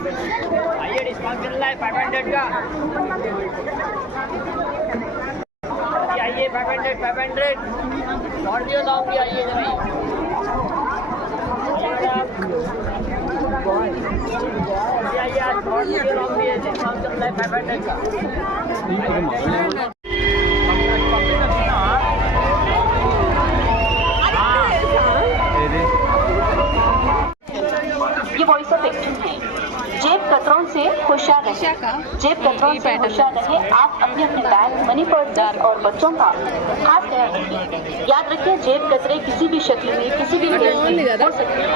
आइए डिस्काउंट चल रहा है 500 का। आइए 500 और दियो लाऊंगी। आइए जरा आइए आज और दियो लाऊंगी। डिस्काउंट चल रहा है 500 का। ये वॉइस ऑफ एक्शन है। जेब कतरों से होशियार रहे। जेब कतरों से होशियार रहे। आप अपने अपने बैग, मनी पर्स और बच्चों का खास ख्याल रखिए। याद रखिए जेब कतरे किसी भी शक्ल में किसी भी प्लेस में हो सकते हैं।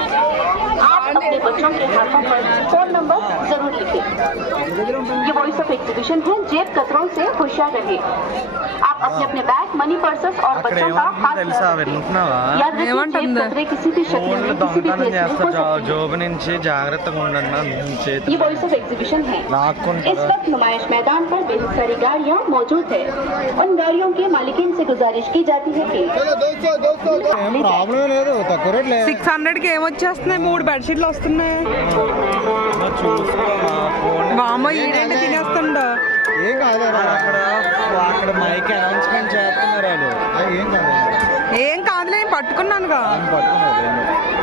आप अपने बच्चों के हाथों पर फोन नंबर जरूर लिखें। ये वॉइस ऑफ एग्जीबिशन है। जेब कतरों से होशियार रहे। आप अपने अपने बैग, मनी पर्सेस और बच्चों का खास ख्याल रखिए। याद रखिए जेब कतरे किसी भी शक्ल में किसी भी प्लेस में हो सकते हैं। ये वॉइस ऑफ एग्जीबिशन है। इस वक्त नुमाइश मैदान पर बेहद सारी गाड़ियाँ मौजूद है। उन गाड़ियों के मालिकिन से गुजारिश की जाती है कि 600 కి ఏమొచ్చేస్తున్నాయి? 3 బెడ్షీట్లు వస్తున్నాయి. వామ్మ ఈడేంటి తినేస్తుండో. ఏం కాదు అక్కడ మైక్ అనౌన్స్మెంట్ చేస్తున్నారు వాళ్ళు. ఏం కాదులే పట్టుకున్నానుగా.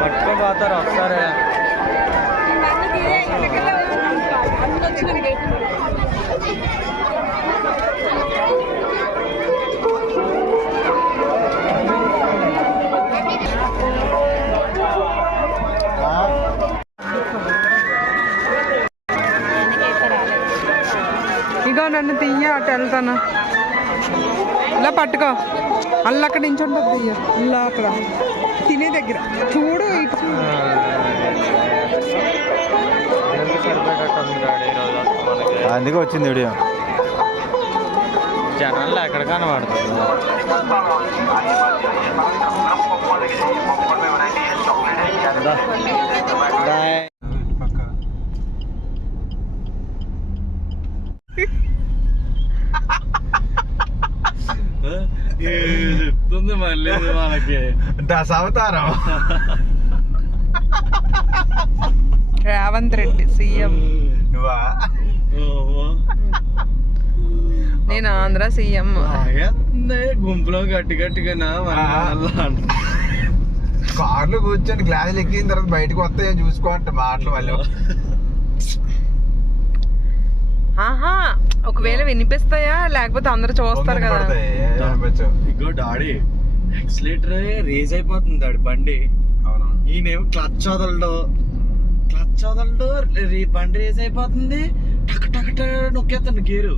పట్టుకోపోతారు ఒకసారి. ఇగో నన్ను తీయ అటు వెళ్తాను. ఇలా పట్టుకో. అల్ల అక్కడ నుంచి ఉంటుంది తీయ. ఇలా అక్కడ తినే దగ్గర చూడు. ఇటు అందుకే వచ్చింది వీడియో. జనాల్లో ఎక్కడ కనబడుతుంది. చెప్తుంది మళ్ళీ మనకి దశావతారం. రేవంత్ రెడ్డి సీఎం. నేను ఆంధ్ర సీఎం. గుంపులో గట్టి గట్టిగా కార్లు కూర్చొని గ్లాసులు ఎక్కిన తర్వాత బయటకు వస్తాయని చూసుకోండి మాటలు మళ్ళీ. ఆహా ఒకవేళ వినిపిస్తాయా లేకపోతే అందరు చూస్తారు కదా. ఇగో డాడీ యాక్సిలేటర్ రేజ్ అయిపోతుంది డాడీ బండి. ఈయనేమో క్లచ్ వదలడు బండి రేజ్ అయిపోతుంది. టక్ టక్ టక్ నొక్కేస్తాను గేరు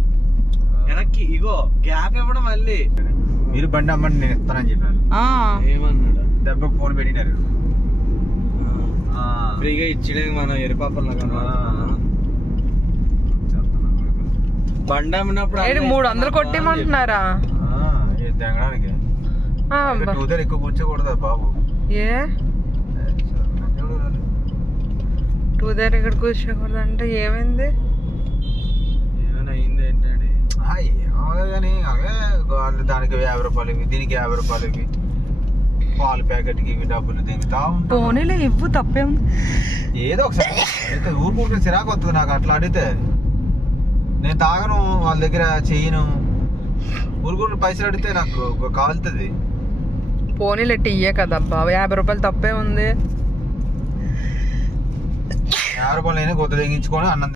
వెనక్కి. ఇగో గ్యాప్ ఇవ్వడం మళ్ళీ. మీరు బండి అమ్మండి నేను ఇస్తానని చెప్పాను. ఏమన్నాడు? దెబ్బకు ఫోన్ పెట్టినారు. ఫ్రీగా ఇచ్చలేదు మనం ఎరిపాపర్లా కదా. బండి అమ్మినప్పుడు 300 కొట్టేమంటున్నారా? తెగడానికి ఎక్కువ కూర్చోకూడదా బాబు? ఏ టూ దగ్గర ఇక్కడ కూర్చోకూడదు అంటే ఏమైంది? ఏమైనా అయింది ఏంటండి? కానీ అలాగే దానికి 50 రూపాయలు ఇవి, దీనికి 50 రూపాయలు ఇవి, పాలు ప్యాకెట్కి ఇవి డబ్బులు దిగుతా. పోనీలే ఇవ్వు తప్పేం. ఏదో ఒకసారి అయితే ఊరుకుంటే చిరాకు వస్తుంది నాకు అట్లా అడిగితే. నేను తాగను, వాళ్ళ దగ్గర చెయ్యను. ఊరుకుంటే పైసలు అడిగితే నాకు కాలుతుంది. పోనీలే టీయే కదబ్బా, 50 రూపాయలు తప్పే ఉంది. 50 రూపాయలు అయినా కొత్త తెగించుకొని అన్నం